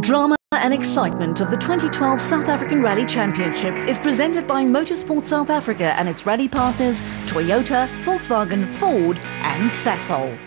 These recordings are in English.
Drama and excitement of the 2012 South African Rally Championship is presented by Motorsport South Africa and its rally partners Toyota, Volkswagen, Ford and Sasol.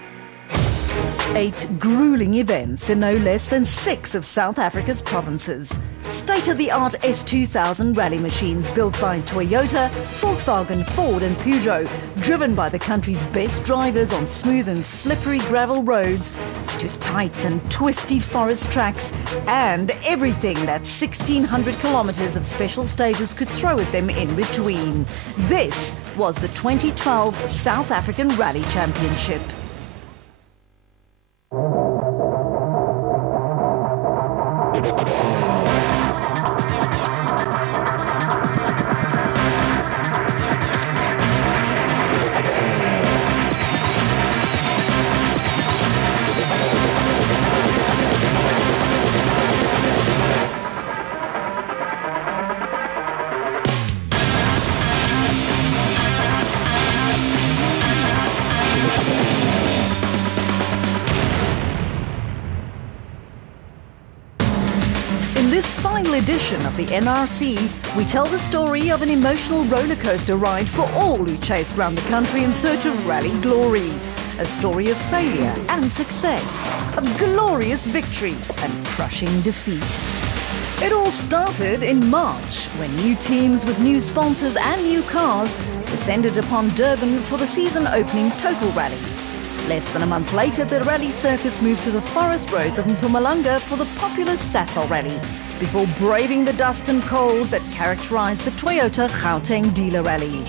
8 grueling events in no less than 6 of South Africa's provinces. State-of-the-art S2000 rally machines built by Toyota, Volkswagen, Ford and Peugeot, driven by the country's best drivers on smooth and slippery gravel roads to tight and twisty forest tracks and everything that 1,600 kilometers of special stages could throw at them in between. This was the 2012 South African Rally Championship. In this final edition of the NRC, we tell the story of an emotional rollercoaster ride for all who chased around the country in search of rally glory. A story of failure and success, of glorious victory and crushing defeat. It all started in March when new teams with new sponsors and new cars descended upon Durban for the season-opening Total Rally. Less than a month later, the rally circus moved to the forest roads of Mpumalanga for the popular Sasol Rally, before braving the dust and cold that characterized the Toyota Gauteng Dealer Rally.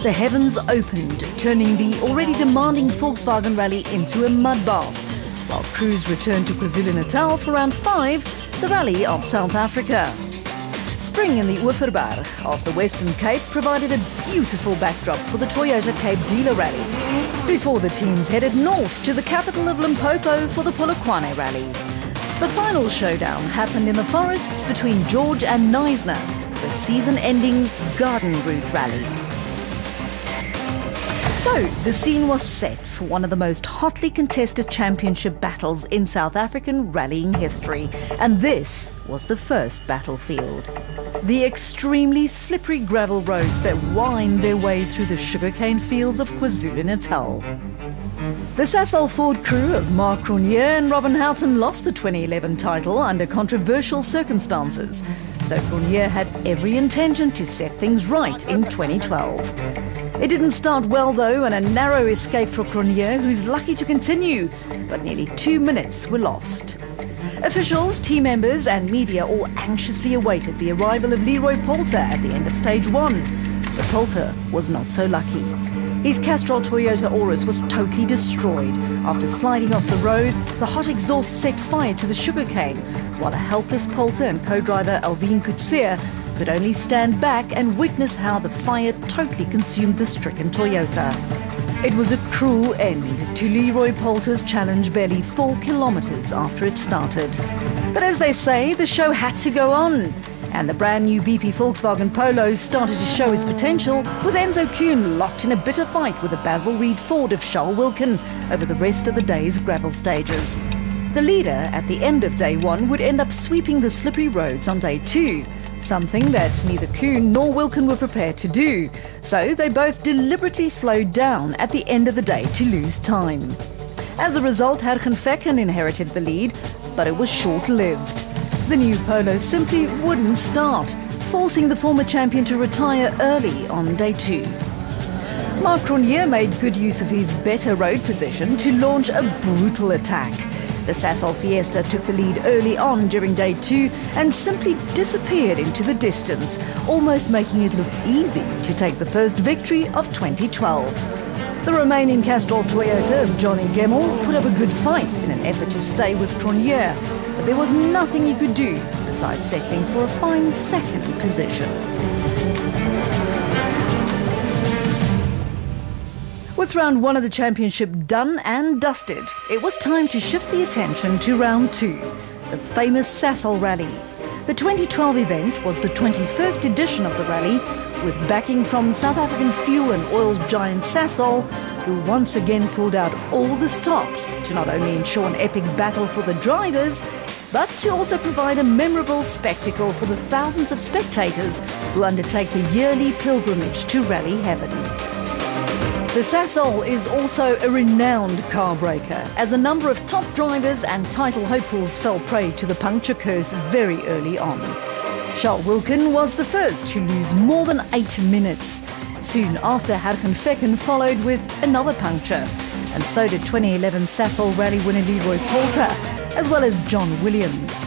The heavens opened, turning the already demanding Volkswagen Rally into a mud bath, while crews returned to KwaZulu-Natal for round 5, the Rally of South Africa. Spring in the Oeverberg of the Western Cape provided a beautiful backdrop for the Toyota Cape Dealer Rally, before the teams headed north to the capital of Limpopo for the Polokwane Rally. The final showdown happened in the forests between George and Knysna, the season-ending Garden Route Rally. So, the scene was set for one of the most hotly contested championship battles in South African rallying history, and this was the first battlefield. The extremely slippery gravel roads that wind their way through the sugarcane fields of KwaZulu-Natal. The Sasol Ford crew of Mark Cronje and Robin Houghton lost the 2011 title under controversial circumstances, so Cronje had every intention to set things right in 2012. It didn't start well though, and a narrow escape for Cronje, who's lucky to continue, but nearly 2 minutes were lost. Officials, team members and media all anxiously awaited the arrival of Leroy Poulter at the end of stage 1, but Poulter was not so lucky. His Castrol Toyota Auris was totally destroyed. After sliding off the road, the hot exhaust set fire to the sugarcane, while a helpless Poulter and co-driver Alvin Kutsia could only stand back and witness how the fire totally consumed the stricken Toyota. It was a cruel end to Leroy Poulter's challenge barely 4 kilometers after it started. But as they say, the show had to go on, and the brand new BP Volkswagen Polo started to show its potential, with Enzo Kuhn locked in a bitter fight with the Basil Reed Ford of Charles Wilkin over the rest of the day's gravel stages. The leader at the end of day 1 would end up sweeping the slippery roads on day 2, something that neither Kuhn nor Wilkin were prepared to do, so they both deliberately slowed down at the end of the day to lose time. As a result, Hergen Vecken inherited the lead, but it was short-lived. The new Polo simply wouldn't start, forcing the former champion to retire early on day 2. Mark Cronje made good use of his better road position to launch a brutal attack. The Sasol Fiesta took the lead early on during day 2 and simply disappeared into the distance, almost making it look easy to take the first victory of 2012. The remaining Castrol Toyota of Johnny Gemmell put up a good fight in an effort to stay with Cronje, but there was nothing he could do besides settling for a fine second position. With round 1 of the championship done and dusted, it was time to shift the attention to round 2, the famous Sasol Rally. The 2012 event was the 21st edition of the rally, with backing from South African fuel and oils giant Sasol, who once again pulled out all the stops to not only ensure an epic battle for the drivers, but to also provide a memorable spectacle for the thousands of spectators who undertake the yearly pilgrimage to rally heaven. The Sasol is also a renowned car breaker, as a number of top drivers and title hopefuls fell prey to the puncture curse very early on. Charles Wilkin was the first to lose more than 8 minutes. Soon after, Hargen Fecken followed with another puncture, and so did 2011 Sasol Rally winner Leroy Poulter, as well as John Williams.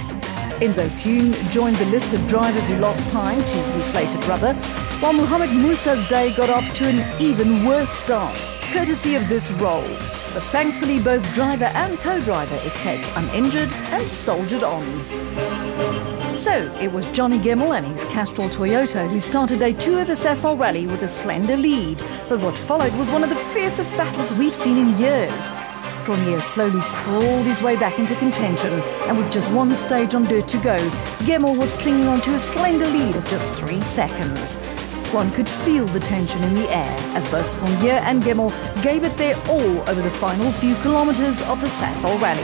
Enzo Kuhn joined the list of drivers who lost time to deflated rubber, while Mohamed Musa's day got off to an even worse start, courtesy of this roll. But thankfully both driver and co-driver escaped uninjured and soldiered on. So it was Johnny Gemmell and his Castrol Toyota who started day 2 of the Sasol Rally with a slender lead, but what followed was one of the fiercest battles we've seen in years. Cronje slowly crawled his way back into contention, and with just one stage on dirt to go, Gemmell was clinging on to a slender lead of just 3 seconds. One could feel the tension in the air as both Cronje and Gemmell gave it their all over the final few kilometres of the Sasol Rally.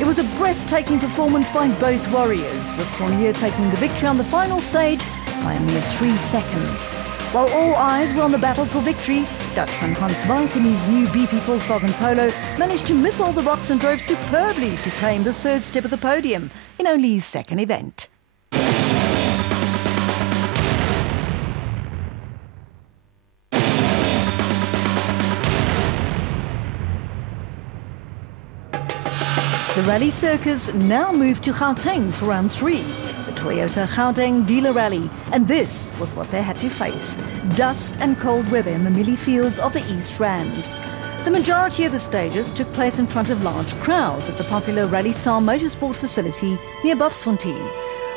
It was a breathtaking performance by both warriors, with Cronje taking the victory on the final stage by a mere 3 seconds. While all eyes were on the battle for victory, Dutchman Hans Weiss in his new BP Volkswagen Polo managed to miss all the rocks and drove superbly to claim the 3rd step of the podium in only his 2nd event. The rally circus now moved to Gauteng for round 3, the Toyota Gauteng Dealer Rally, and this was what they had to face: dust and cold weather in the mealie fields of the East Rand. The majority of the stages took place in front of large crowds at the popular Rally-style motorsport facility near Bobsfontein,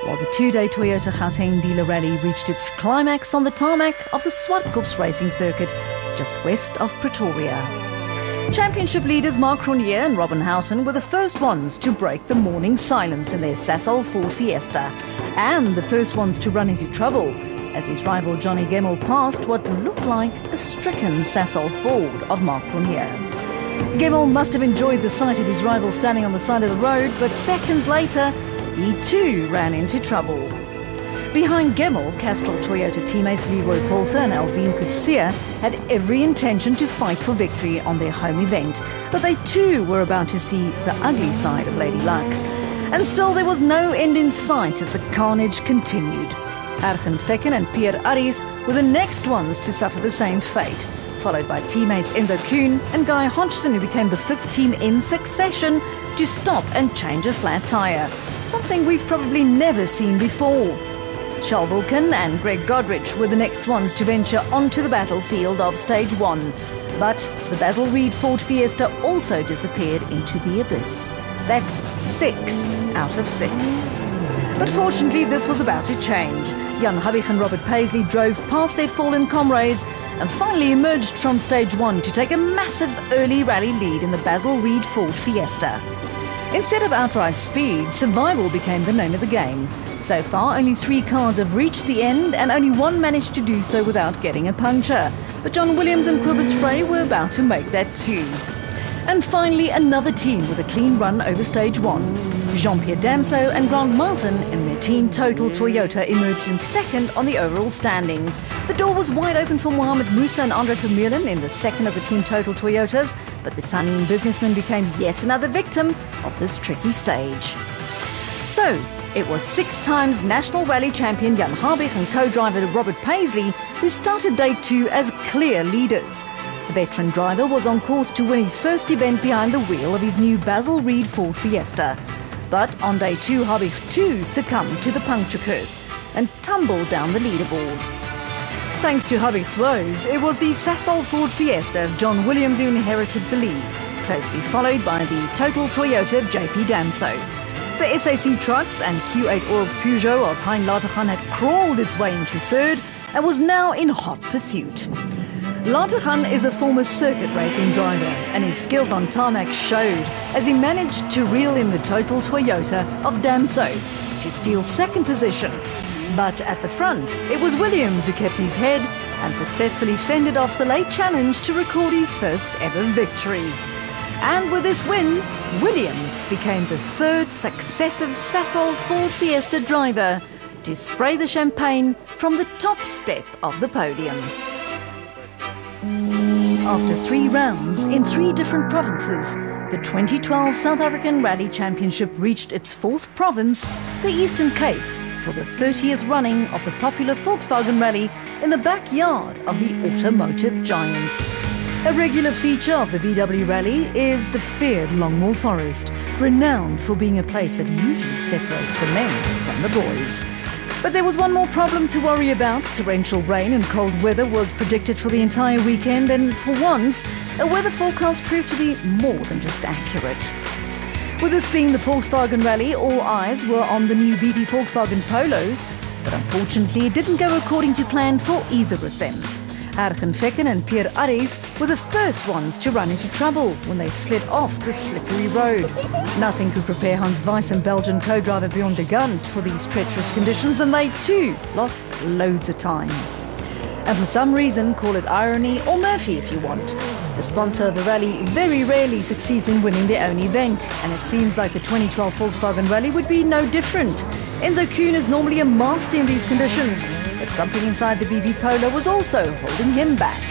while the 2-day Toyota Gauteng Dealer Rally reached its climax on the tarmac of the Swartkops racing circuit just west of Pretoria. Championship leaders Mark Cronje and Robin Houghton were the first ones to break the morning silence in their Sasol Ford Fiesta, and the first ones to run into trouble as his rival Johnny Gemmell passed what looked like a stricken Sasol Ford of Mark Cronje. Gemmell must have enjoyed the sight of his rival standing on the side of the road, but seconds later he too ran into trouble. Behind Gemmell, Castrol Toyota teammates Leroy Poulter and Alvin Coetzee had every intention to fight for victory on their home event, but they too were about to see the ugly side of Lady Luck. And still there was no end in sight as the carnage continued. Hargen Fecken and Pierre Arries were the next ones to suffer the same fate, followed by teammates Enzo Kuhn and Guy Hodgson, who became the 5th team in succession to stop and change a flat tyre, something we've probably never seen before. Charles Wilkin and Greg Godrich were the next ones to venture onto the battlefield of Stage 1. But the Basil Reed Ford Fiesta also disappeared into the abyss. That's 6 out of 6. But fortunately, this was about to change. Jan Habig and Robert Paisley drove past their fallen comrades and finally emerged from Stage 1 to take a massive early rally lead in the Basil Reed Ford Fiesta. Instead of outright speed, survival became the name of the game. So far, only 3 cars have reached the end, and only one managed to do so without getting a puncture. But John Williams and Cobus Frey were about to make that too. And finally, another team with a clean run over Stage 1. Jean-Pierre Damso and Grant Martin in their team Total Toyota emerged in 2nd on the overall standings. The door was wide open for Mohamed Musa and Andre Vermeulen in the 2nd of the team Total Toyotas, but the Tanin businessman became yet another victim of this tricky stage. So, it was 6 times National Rally champion Jan Habig and co-driver Robert Paisley who started day 2 as clear leaders. The veteran driver was on course to win his first event behind the wheel of his new Basil Reed Ford Fiesta. But on day 2, Habig too succumbed to the puncture curse and tumbled down the leaderboard. Thanks to Habig's woes, it was the Sasol Ford Fiesta of John Williams who inherited the lead, closely followed by the Total Toyota of JP Damso. The SAC Trucks and Q8 Oil's Peugeot of Hein Latergan had crawled its way into 3rd and was now in hot pursuit. Latergan is a former circuit racing driver, and his skills on tarmac showed as he managed to reel in the Total Toyota of Damso to steal 2nd position. But at the front, it was Williams who kept his head and successfully fended off the late challenge to record his first ever victory. And with this win, Williams became the third successive Sasol Ford Fiesta driver to spray the champagne from the top step of the podium. After 3 rounds in 3 different provinces, the 2012 South African Rally Championship reached its 4th province, the Eastern Cape, for the 30th running of the popular Volkswagen Rally in the backyard of the automotive giant. A regular feature of the VW Rally is the feared Longmoor Forest, renowned for being a place that usually separates the men from the boys. But there was one more problem to worry about. Torrential rain and cold weather was predicted for the entire weekend, and for once, a weather forecast proved to be more than just accurate. With this being the Volkswagen Rally, all eyes were on the new BP Volkswagen Polos, but unfortunately it didn't go according to plan for either of them. Arjen Fekken and Pierre Aries were the first ones to run into trouble when they slid off the slippery road. Nothing could prepare Hans Weiss and Belgian co-driver Bjorn de Gant for these treacherous conditions, and they too lost loads of time. And for some reason, call it irony or Murphy if you want, the sponsor of the rally very rarely succeeds in winning their own event, and it seems like the 2012 Volkswagen Rally would be no different. Enzo Kuhn is normally a master in these conditions, but something inside the BP Polo was also holding him back.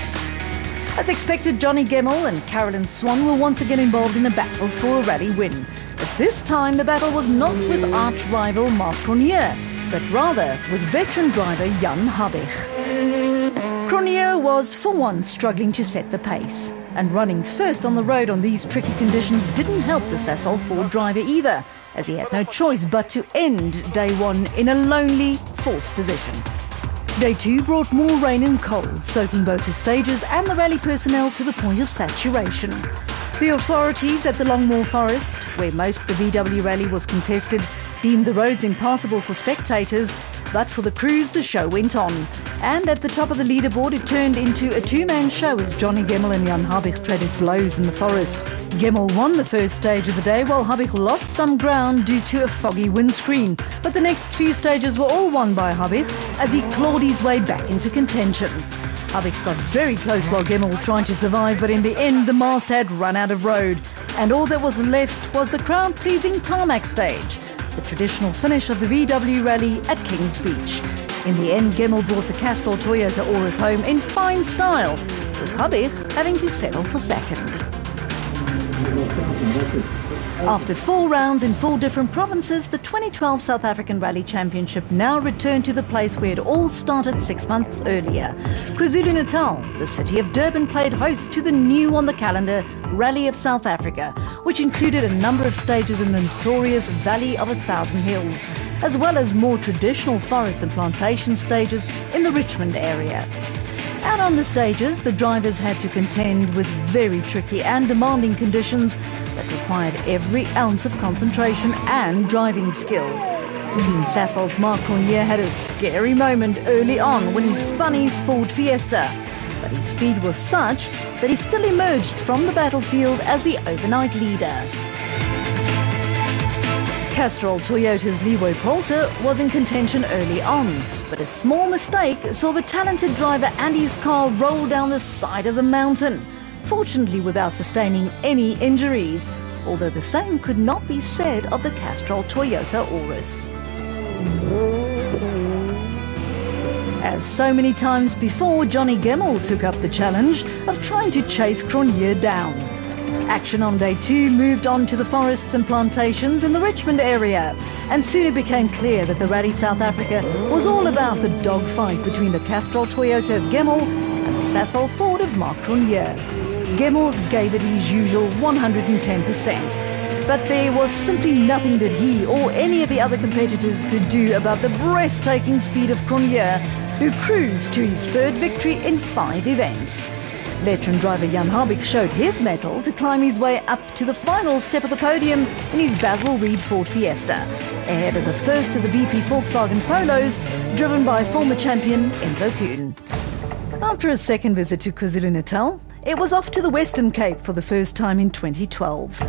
As expected, Johnny Gemmell and Carolyn Swan were once again involved in a battle for a rally win. But this time the battle was not with arch-rival Marc Cronje, but rather with veteran driver Jan Habich. Cronje was, for once, struggling to set the pace, and running first on the road on these tricky conditions didn't help the Sasol Ford driver either, as he had no choice but to end day 1 in a lonely 4th position. Day 2 brought more rain and cold, soaking both the stages and the rally personnel to the point of saturation. The authorities at the Longmoor Forest, where most of the VW Rally was contested, deemed the roads impassable for spectators, but for the crews the show went on. And at the top of the leaderboard it turned into a 2-man show as Johnny Gemmell and Jan Habich traded blows in the forest. Gemmell won the first stage of the day while Habich lost some ground due to a foggy windscreen. But the next few stages were all won by Habich as he clawed his way back into contention. Habich got very close while Gemmell tried to survive, but in the end the mast had run out of road. And all that was left was the crowd-pleasing tarmac stage, the traditional finish of the VW Rally at Kings Beach. In the end, Gemmell brought the Castrol Toyota Auris home in fine style, with Habich having to settle for second. After 4 rounds in 4 different provinces, the 2012 South African Rally Championship now returned to the place where it all started 6 months earlier. KwaZulu-Natal, the city of Durban, played host to the new on the calendar Rally of South Africa, which included a number of stages in the notorious Valley of 1,000 Hills, as well as more traditional forest and plantation stages in the Richmond area. Out on the stages, the drivers had to contend with very tricky and demanding conditions that required every ounce of concentration and driving skill. Team Sasol's Marc Cronje had a scary moment early on when he spun his Ford Fiesta, but his speed was such that he still emerged from the battlefield as the overnight leader. Castrol Toyota's Leroy Poulter was in contention early on, but a small mistake saw the talented driver and his car roll down the side of the mountain, fortunately without sustaining any injuries, although the same could not be said of the Castrol Toyota Auris. As so many times before, Johnny Gemmell took up the challenge of trying to chase Cronje down. Action on day 2 moved on to the forests and plantations in the Richmond area, and soon it became clear that the Rally South Africa was all about the dogfight between the Castrol Toyota of Gemmell and the Sasol Ford of Marc Cronje. Gemmell gave it his usual 110%, but there was simply nothing that he or any of the other competitors could do about the breathtaking speed of Cronje, who cruised to his 3rd victory in 5 events. Veteran driver Jan Habich showed his mettle to climb his way up to the final step of the podium in his Basil Reed Ford Fiesta, ahead of the first of the BP Volkswagen Polos, driven by former champion Enzo Kuhn. After a second visit to KwaZulu-Natal, it was off to the Western Cape for the first time in 2012.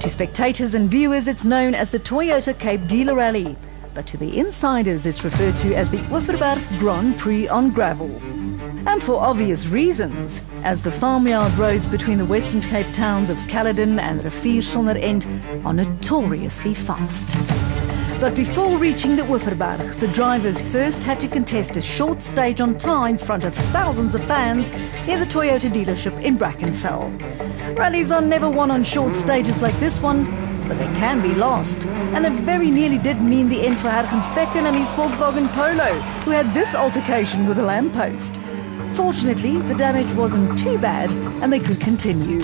To spectators and viewers, it's known as the Toyota Cape Dealer Rally, but to the insiders, it's referred to as the Oeverberg Grand Prix on gravel. And for obvious reasons, as the farmyard roads between the Western Cape towns of Caledon and Riviersonderend are notoriously fast. But before reaching the Oeverberg, the drivers first had to contest a short stage on tar in front of thousands of fans near the Toyota dealership in Brackenfell. Rallies are never won on short stages like this one, but they can be lost. And it very nearly did mean the end for Hergen Fecken and his Volkswagen Polo, who had this altercation with a lamppost. Fortunately, the damage wasn't too bad and they could continue.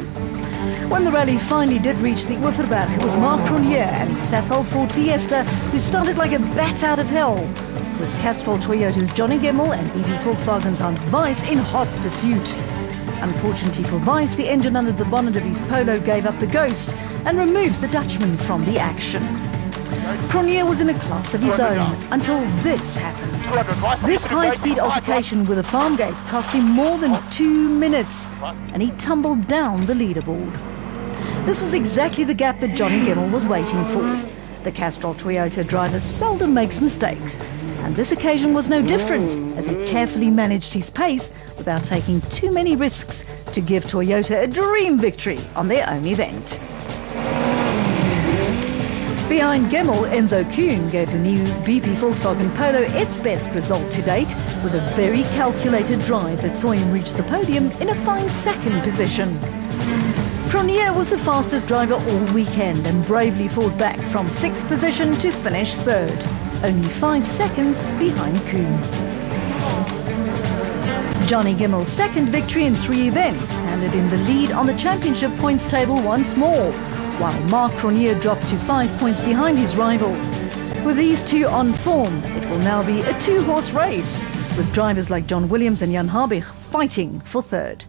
When the rally finally did reach the Oeverberg, it was Marc Cronje and his Sasol Ford Fiesta who started like a bat out of hell, with Castrol Toyota's Johnny Gemmell and BP Volkswagen's Hans Weiss in hot pursuit. Unfortunately for Weiss, the engine under the bonnet of his Polo gave up the ghost and removed the Dutchman from the action. Cronje was in a class of his own until this happened. This high-speed altercation with a farm gate cost him more than 2 minutes, and he tumbled down the leaderboard. This was exactly the gap that Johnny Gemmell was waiting for. The Castrol Toyota driver seldom makes mistakes, and this occasion was no different, as he carefully managed his pace without taking too many risks to give Toyota a dream victory on their own event. Behind Gemmell, Enzo Kuhn gave the new BP Volkswagen Polo its best result to date, with a very calculated drive that saw him reach the podium in a fine second position. Cronje was the fastest driver all weekend and bravely fought back from 6th position to finish 3rd, only 5 seconds behind Kuhn. Johnny Gemmell's second victory in 3 events handed him the lead on the championship points table once more, while Marc Cronje dropped to 5 points behind his rival. With these two on form, it will now be a 2-horse race, with drivers like John Williams and Jan Habig fighting for 3rd.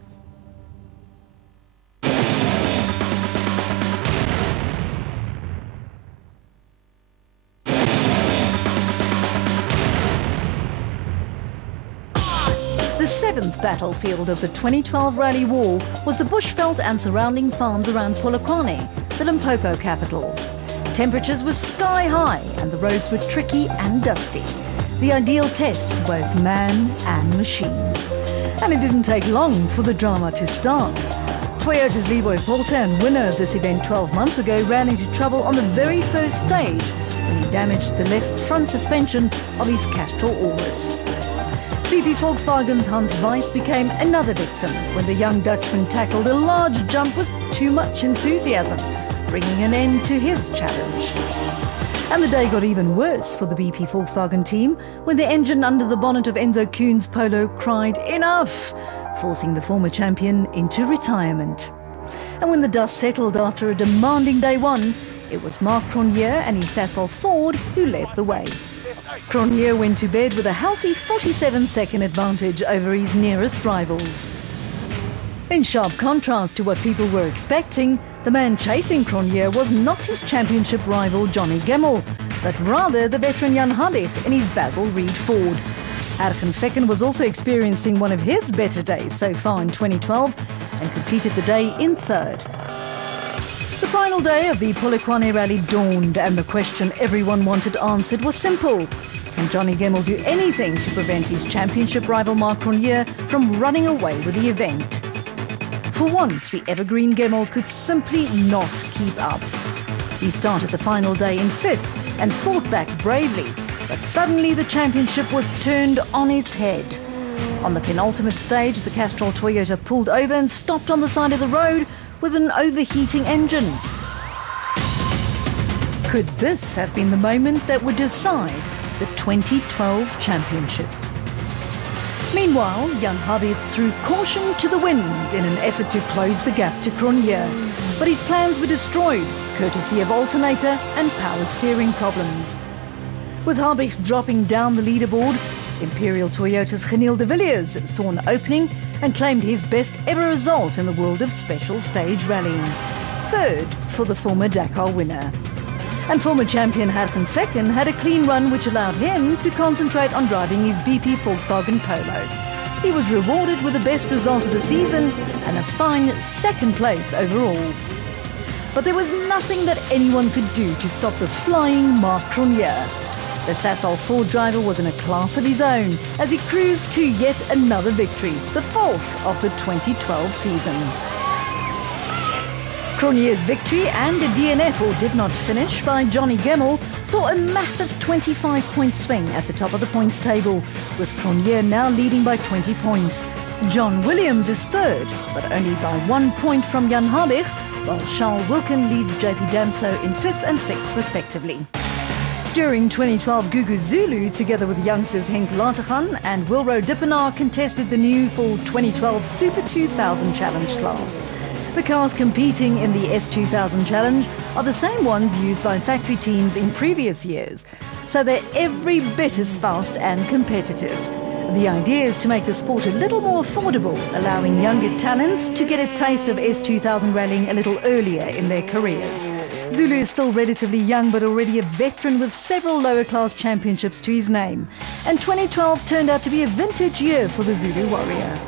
The 7th battlefield of the 2012 Rally War was the Bushveld and surrounding farms around Polokwane, the Limpopo capital. Temperatures were sky high and the roads were tricky and dusty, the ideal test for both man and machine. And it didn't take long for the drama to start. Toyota's Leroy Poltan, winner of this event 12 months ago, ran into trouble on the very first stage when he damaged the left front suspension of his Castrol Aurus. BP Volkswagen's Hans Weiss became another victim when the young Dutchman tackled a large jump with too much enthusiasm, bringing an end to his challenge. And the day got even worse for the BP Volkswagen team when the engine under the bonnet of Enzo Kuhn's Polo cried enough, forcing the former champion into retirement. And when the dust settled after a demanding day one, it was Marc Cronje and his Sasol Ford who led the way. Cronje went to bed with a healthy 47-second advantage over his nearest rivals. In sharp contrast to what people were expecting, the man chasing Cronje was not his championship rival Johnny Gemmell, but rather the veteran Jan Habig in his Basil Reed Ford. Hergen Fecken was also experiencing one of his better days so far in 2012 and completed the day in 3rd. The final day of the Polokwane Rally dawned, and the question everyone wanted answered was simple. Can Johnny Gemmell do anything to prevent his championship rival Marc Cronje from running away with the event? For once, the evergreen Gemmell could simply not keep up. He started the final day in 5th and fought back bravely, but suddenly the championship was turned on its head. On the penultimate stage, the Castrol Toyota pulled over and stopped on the side of the road with an overheating engine. Could this have been the moment that would decide the 2012 championship? Meanwhile, Jan Habig threw caution to the wind in an effort to close the gap to Cronje, but his plans were destroyed, courtesy of alternator and power steering problems. With Habig dropping down the leaderboard, Imperial Toyota's Geniel de Villiers saw an opening and claimed his best ever result in the world of special stage rallying, 3rd for the former Dakar winner. And former champion Hergen Fecken had a clean run which allowed him to concentrate on driving his BP Volkswagen Polo. He was rewarded with the best result of the season and a fine 2nd place overall. But there was nothing that anyone could do to stop the flying Marc Cronje. The Sasol Ford driver was in a class of his own as he cruised to yet another victory, the fourth of the 2012 season. Cronje's victory and a DNF, or did not finish, by Johnny Gemmell saw a massive 25-point swing at the top of the points table, with Cronje now leading by 20 points. John Williams is third, but only by 1 point from Jan Habig, while Charles Wilken leads JP Damso in fifth and sixth respectively. During 2012, Gugu Zulu, together with youngsters Henk Lateghan and Wilro Dippenaar, contested the new for 2012 Super 2000 Challenge class. The cars competing in the S2000 Challenge are the same ones used by factory teams in previous years, so they're every bit as fast and competitive. The idea is to make the sport a little more affordable, allowing younger talents to get a taste of S2000 rallying a little earlier in their careers. Zulu is still relatively young, but already a veteran with several lower class championships to his name. And 2012 turned out to be a vintage year for the Zulu Warrior.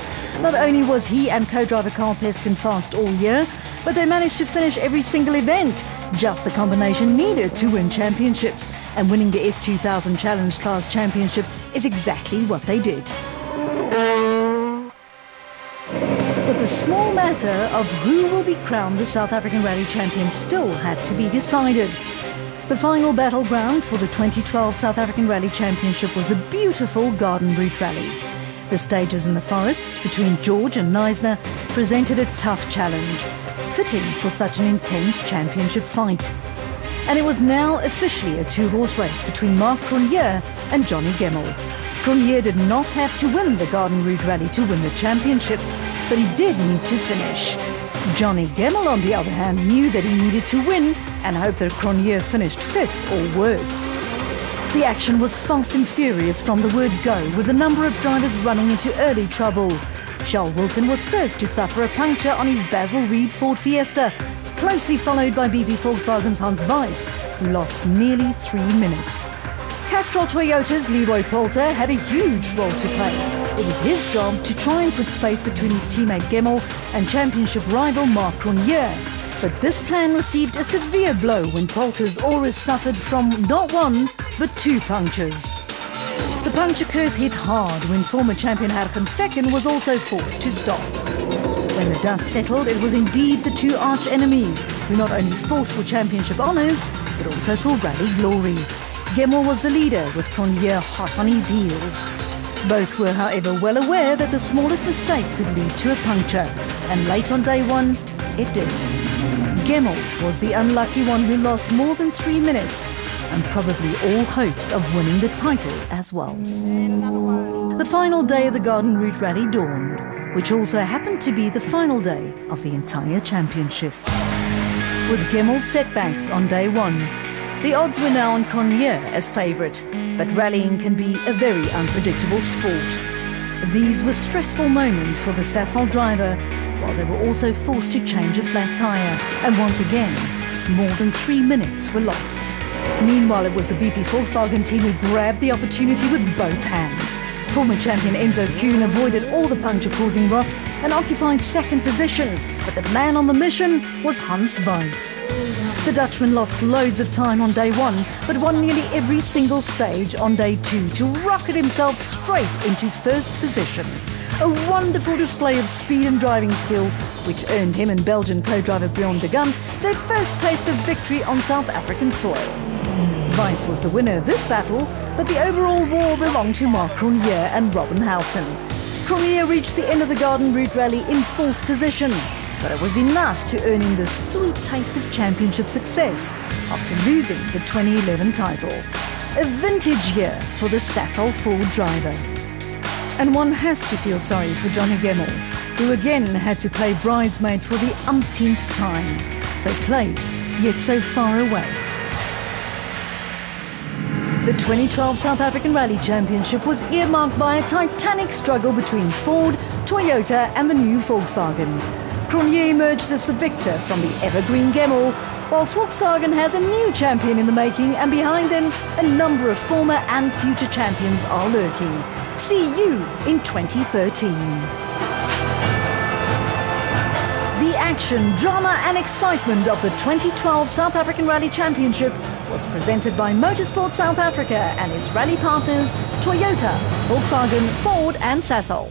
Not only was he and co-driver Carl Peskin fast all year, but they managed to finish every single event, just the combination needed to win championships. And winning the S2000 Challenge Class Championship is exactly what they did. But the small matter of who will be crowned the South African Rally Champion still had to be decided. The final battleground for the 2012 South African Rally Championship was the beautiful Garden Route Rally. The stages in the forests between George and Knysna presented a tough challenge, fitting for such an intense championship fight. And it was now officially a two-horse race between Mark Cronje and Johnny Gemmell. Cronje did not have to win the Garden Route Rally to win the championship, but he did need to finish. Johnny Gemmell, on the other hand, knew that he needed to win and hoped that Cronje finished fifth or worse. The action was fast and furious from the word go, with a number of drivers running into early trouble. Charles Wilken was first to suffer a puncture on his Basil Reed Ford Fiesta, closely followed by BP Volkswagen's Hans Weiss, who lost nearly 3 minutes. Castrol Toyota's Leroy Poulter had a huge role to play. It was his job to try and put space between his teammate Gemmell and championship rival Mark Cronje. But this plan received a severe blow when Poulter's Auris suffered from not one, but 2 punctures. The puncture curse hit hard when former champion Hergen Fecken was also forced to stop. When the dust settled, it was indeed the 2 arch-enemies who not only fought for championship honours, but also for rally glory. Gemmell was the leader, with Cronje hot on his heels. Both were, however, well aware that the smallest mistake could lead to a puncture, and late on day 1, it did. Gemmell was the unlucky one who lost more than 3 minutes and probably all hopes of winning the title as well. The final day of the Garden Route Rally dawned, which also happened to be the final day of the entire championship. With Gemmell's setbacks on day 1, the odds were now on Cronje as favourite, but rallying can be a very unpredictable sport. These were stressful moments for the Sasol driver, while they were also forced to change a flat tyre, and once again, more than 3 minutes were lost. Meanwhile, it was the BP Volkswagen team who grabbed the opportunity with both hands. Former champion Enzo Kuhn avoided all the puncture-causing rocks and occupied second position, but the man on the mission was Hans Weiss. The Dutchman lost loads of time on day 1, but won nearly every single stage on day 2 to rocket himself straight into first position. A wonderful display of speed and driving skill, which earned him and Belgian co-driver Bjorn de Gant their first taste of victory on South African soil. Weiss was the winner of this battle, but the overall war belonged to Mark Cronje and Robin Houghton. Cronje reached the end of the Garden Route Rally in 4th position, but it was enough to earn him the sweet taste of championship success after losing the 2011 title. A vintage year for the Sasol Ford driver. And one has to feel sorry for Johnny Gemmell, who again had to play bridesmaid for the umpteenth time. So close, yet so far away. The 2012 South African Rally Championship was earmarked by a titanic struggle between Ford, Toyota and the new Volkswagen. Cronje emerged as the victor from the evergreen Gemmell, while Volkswagen has a new champion in the making, and behind them, a number of former and future champions are lurking. See you in 2013. The action, drama and excitement of the 2012 South African Rally Championship was presented by Motorsport South Africa and its rally partners Toyota, Volkswagen, Ford and Sasol.